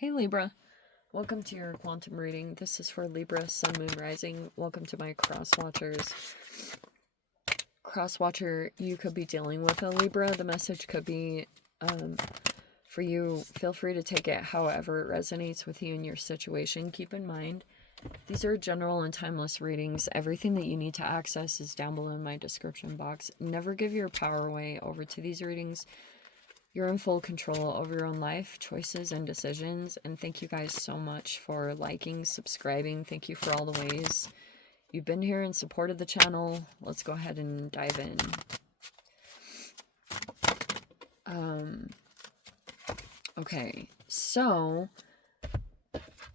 Hey Libra, welcome to your quantum reading. This is for Libra, Sun, Moon, Rising. Welcome to my cross watchers. Cross watcher, you could be dealing with a Libra. The message could be for you. Feel free to take it however it resonates with you and your situation. Keep in mind, these are general and timeless readings. Everything that you need to access is down below in my description box. Never give your power away over to these readings. You're in full control over your own life, choices, and decisions. And thank you guys so much for liking, subscribing. Thank you for all the ways you've been here and supported the channel. Let's go ahead and dive in. Okay, so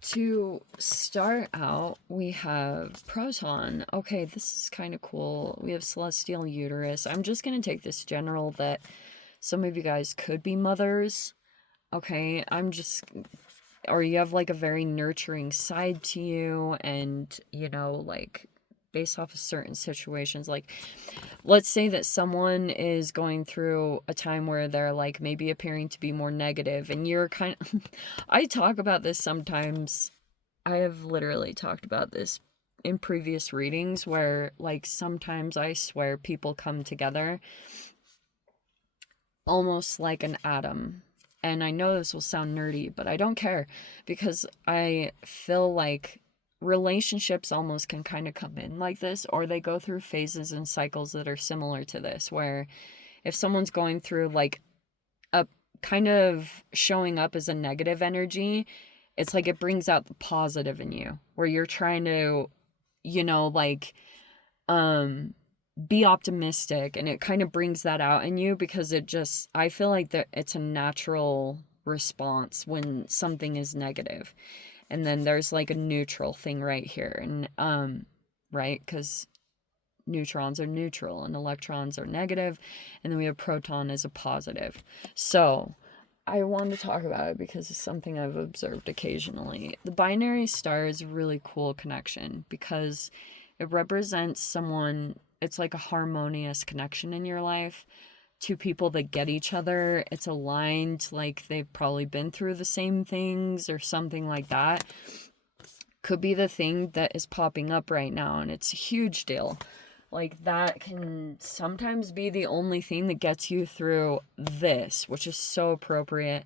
to start out, we have Proton. Okay, this is kind of cool. We have Celestial Uterus. I'm just going to take this general that some of you guys could be mothers. Okay, or you have like a very nurturing side to you, and you know, like based off of certain situations, like let's say that someone is going through a time where they're like maybe appearing to be more negative, and you're kind of I talk about this sometimes. I have literally talked about this in previous readings where like sometimes I swear people come together almost like an atom. And I know this will sound nerdy, but I don't care, because I feel like relationships almost can kind of come in like this, or they go through phases and cycles that are similar to this, where if someone's going through like a kind of showing up as a negative energy, it's like it brings out the positive in you, where you're trying to, you know, like be optimistic, and it kind of brings that out in you, because I feel like that it's a natural response when something is negative. And then there's like a neutral thing right here, and right, because neutrons are neutral and electrons are negative, and then we have proton as a positive. So I want to talk about it because it's something I've observed occasionally. The binary star is a really cool connection because it represents someone. It's like a harmonious connection in your life. Two people that get each other. It's aligned, like they've probably been through the same things or something like that. Could be the thing that is popping up right now, and it's a huge deal. Like that can sometimes be the only thing that gets you through this, which is so appropriate.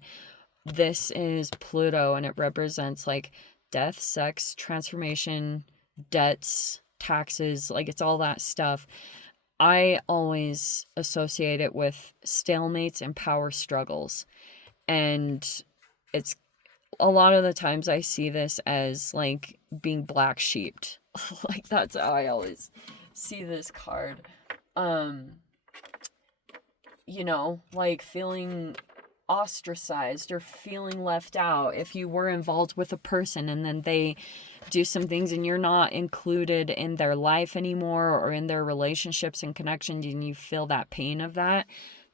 This is Pluto, and it represents like death, sex, transformation, debts, taxes, like it's all that stuff. I always associate it with stalemates and power struggles, and it's a lot of the times I see this as like being black sheeped. Like that's how I always see this card. You know, like feeling ostracized or feeling left out if you were involved with a person and then they do some things and you're not included in their life anymore or in their relationships and connections, and you feel that pain of that.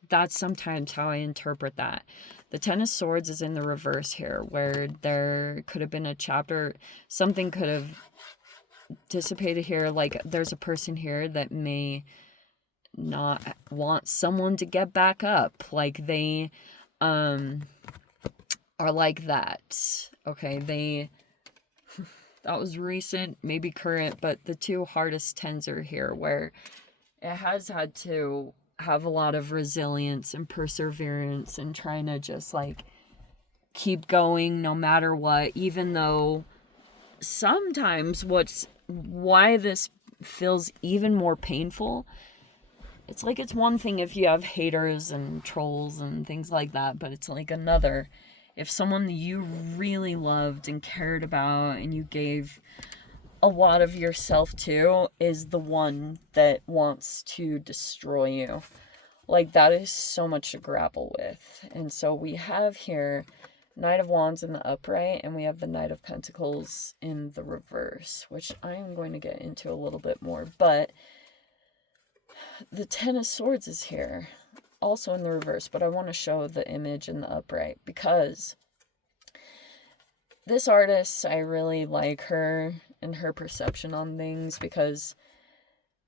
That's sometimes how I interpret that. The Ten of Swords is in the reverse here, where there could have been a chapter, something could have dissipated here. Like there's a person here that may not want someone to get back up. Like they are like that. Okay, that was recent, maybe current, but the two hardest tens are here, where it has had to have a lot of resilience and perseverance and trying to just like keep going no matter what, even though sometimes why this feels even more painful. It's like it's one thing if you have haters and trolls and things like that, but it's like another if someone you really loved and cared about and you gave a lot of yourself to is the one that wants to destroy you. Like that is so much to grapple with. And so we have here Knight of Wands in the upright, and we have the Knight of Pentacles in the reverse, which I am going to get into a little bit more, but the Ten of Swords is here, also in the reverse, but I want to show the image in the upright because this artist, I really like her and her perception on things, because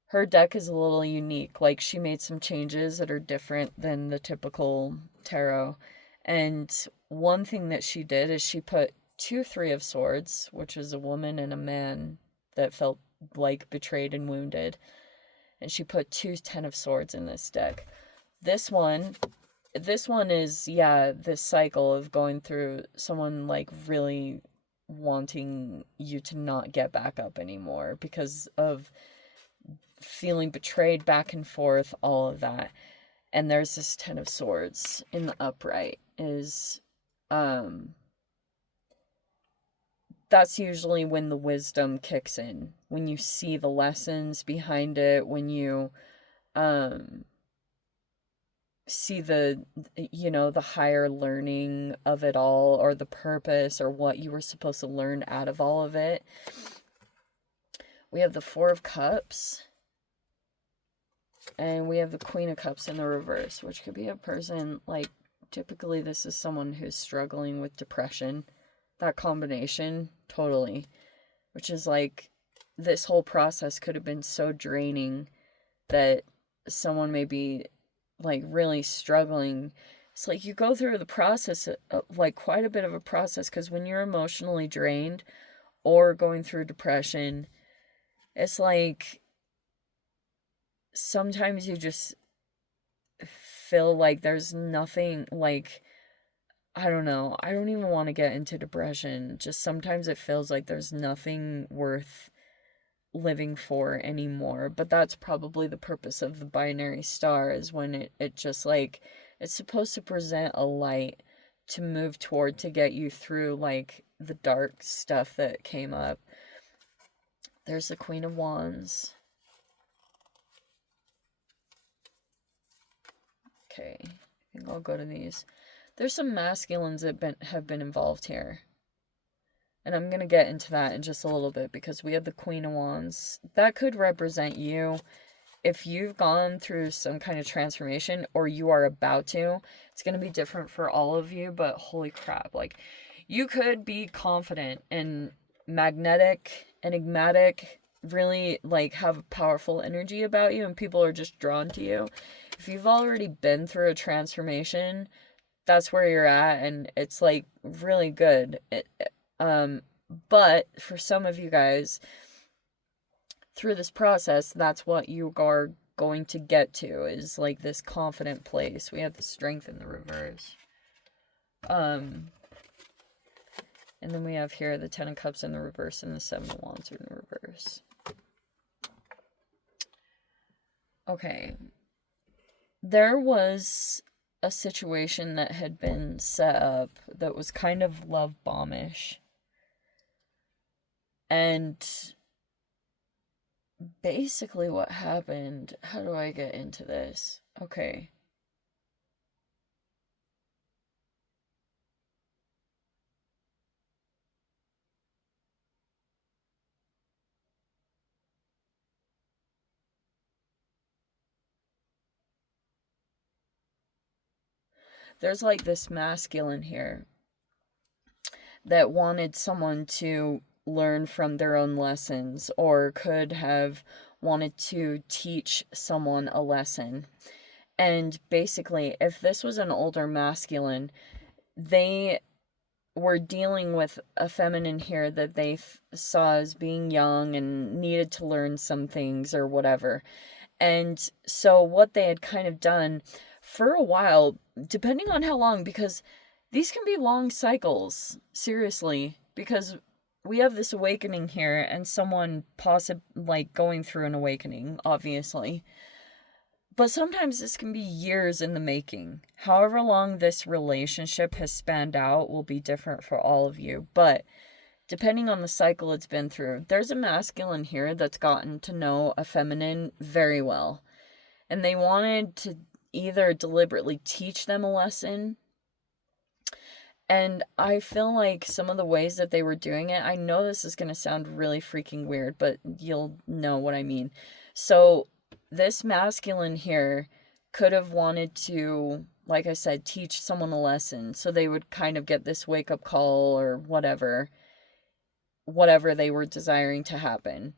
her deck is a little unique. Like she made some changes that are different than the typical tarot, And one thing that she did is she put 2 3 of Swords, which is a woman and a man that felt like betrayed and wounded. And she put 2 10 of Swords in this deck. This one is, yeah, this cycle of going through someone like really wanting you to not get back up anymore because of feeling betrayed back and forth, all of that. And there's this 10 of Swords in the upright is, that's usually when the wisdom kicks in, when you see the lessons behind it, when you, see the, the higher learning of it all, or the purpose, or what you were supposed to learn out of all of it. We have the 4 of Cups. And we have the Queen of Cups in the reverse, which could be a person, like, typically this is someone who's struggling with depression. That combination, totally. Which is like, this whole process could have been so draining that someone may be, like, really struggling. It's like you go through the process, like, quite a bit of a process, because when you're emotionally drained or going through depression, it's like, sometimes you just feel like there's nothing, like, I don't know, I don't even want to get into depression. Just sometimes it feels like there's nothing worth living for anymore. But that's probably the purpose of the binary star, is when it just, like, it's supposed to present a light to move toward, to get you through, like, the dark stuff that came up. There's the Queen of Wands. Okay, I think I'll go to these. There's some masculines that have been involved here. And I'm going to get into that in just a little bit, because we have the Queen of Wands. That could represent you if you've gone through some kind of transformation, or you are about to. It's going to be different for all of you, but holy crap. Like, you could be confident and magnetic, enigmatic, really, like, have a powerful energy about you, and people are just drawn to you. If you've already been through a transformation, that's where you're at, and it's, like, really good. But for some of you guys, through this process, that's what you are going to get to, is, like, this confident place. We have the Strength in the reverse. And then we have here the 10 of Cups in the reverse, and the 7 of Wands in the reverse. Okay. There was a situation that had been set up that was kind of love bombish. And basically what happened, how do I get into this? Okay. There's, like, this masculine here that wanted someone to learn from their own lessons, or could have wanted to teach someone a lesson. And basically, if this was an older masculine, they were dealing with a feminine here that they saw as being young and needed to learn some things or whatever. And so what they had kind of done for a while, depending on how long, because these can be long cycles, seriously, because we have this awakening here, and someone like going through an awakening, obviously. But sometimes this can be years in the making. However long this relationship has spanned out will be different for all of you. But depending on the cycle it's been through, there's a masculine here that's gotten to know a feminine very well. And they wanted to either deliberately teach them a lesson. And I feel like some of the ways that they were doing it, I know this is going to sound really freaking weird, but you'll know what I mean. So this masculine here could have wanted to, like I said, teach someone a lesson. So they would kind of get this wake-up call or whatever they were desiring to happen.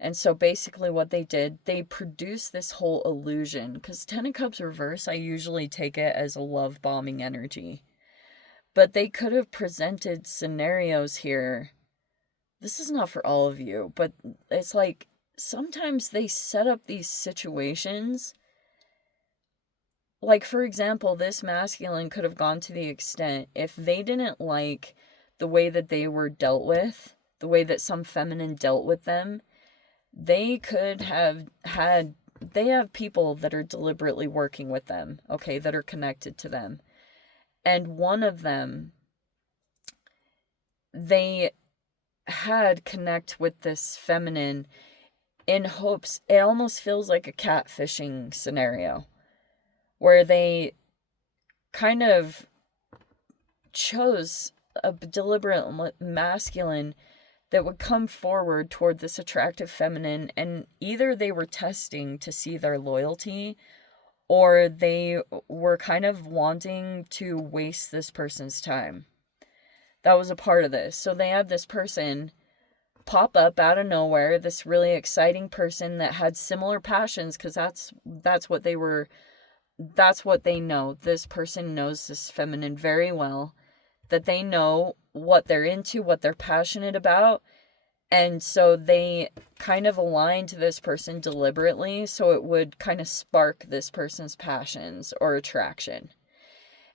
And so basically what they did, they produced this whole illusion. Because 10 of Cups reverse, I usually take it as a love bombing energy. But they could have presented scenarios here. This is not for all of you, but it's like sometimes they set up these situations. Like, for example, this masculine could have gone to the extent if they didn't like the way that they were dealt with, the way that some feminine dealt with them, they could have had, they have people that are deliberately working with them, okay, that are connected to them. And one of them, they had connect with this feminine in hopes, it almost feels like a catfishing scenario where they kind of chose a deliberate masculine that would come forward toward this attractive feminine, and either they were testing to see their loyalty or they were kind of wanting to waste this person's time. That was a part of this. So they had this person pop up out of nowhere, this really exciting person that had similar passions, because that's what they were, that's what they know. This person knows this feminine very well, that they know what they're into, what they're passionate about. And so they kind of aligned to this person deliberately so it would kind of spark this person's passions or attraction.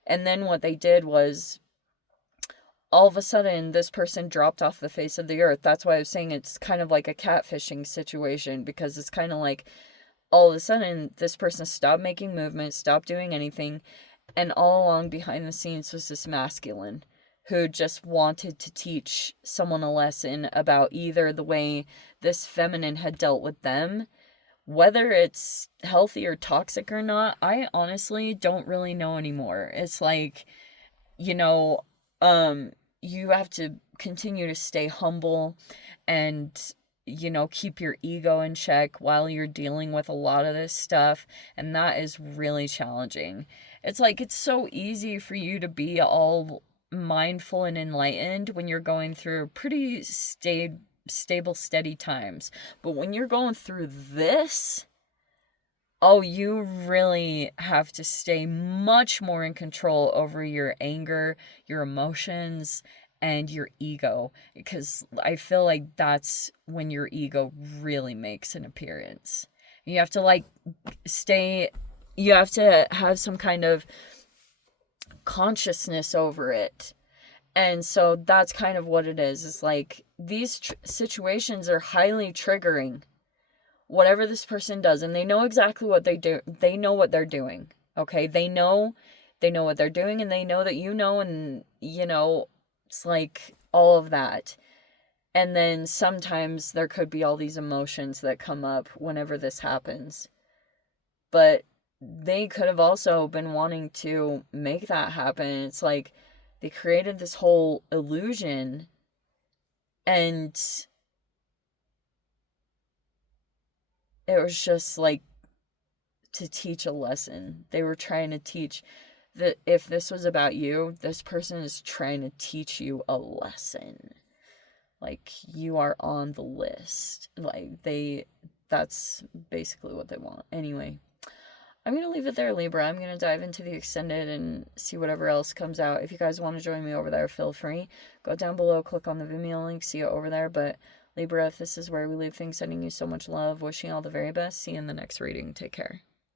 And then what they did was, all of a sudden, this person dropped off the face of the earth. That's why I was saying it's kind of like a catfishing situation, because it's kind of like all of a sudden this person stopped making movements, stopped doing anything, and all along behind the scenes was this masculine who just wanted to teach someone a lesson about either the way this feminine had dealt with them, whether it's healthy or toxic or not. I honestly don't really know anymore. It's like, you know, you have to continue to stay humble and, you know, keep your ego in check while you're dealing with a lot of this stuff. And that is really challenging. It's like, it's so easy for you to be all mindful and enlightened when you're going through pretty stable, steady times. But when you're going through this, oh, you really have to stay much more in control over your anger, your emotions, and your ego. Because I feel like that's when your ego really makes an appearance. You have to you have to have some kind of consciousness over it. And so that's kind of what it is. It's like these situations are highly triggering. Whatever this person does, and they know exactly what they do. They know what they're doing. Okay? They know what they're doing, and they know that you know, and you know, it's like all of that. And then sometimes there could be all these emotions that come up whenever this happens. But they could have also been wanting to make that happen. It's like they created this whole illusion, and it was just like to teach a lesson. They were trying to teach that if this was about you, this person is trying to teach you a lesson. Like, you are on the list. Like, that's basically what they want. Anyway, I'm going to leave it there, Libra. I'm going to dive into the extended and see whatever else comes out. If you guys want to join me over there, feel free. Go down below, click on the Vimeo link, see it over there. But Libra, if this is where we leave things, sending you so much love, wishing you all the very best. See you in the next reading. Take care.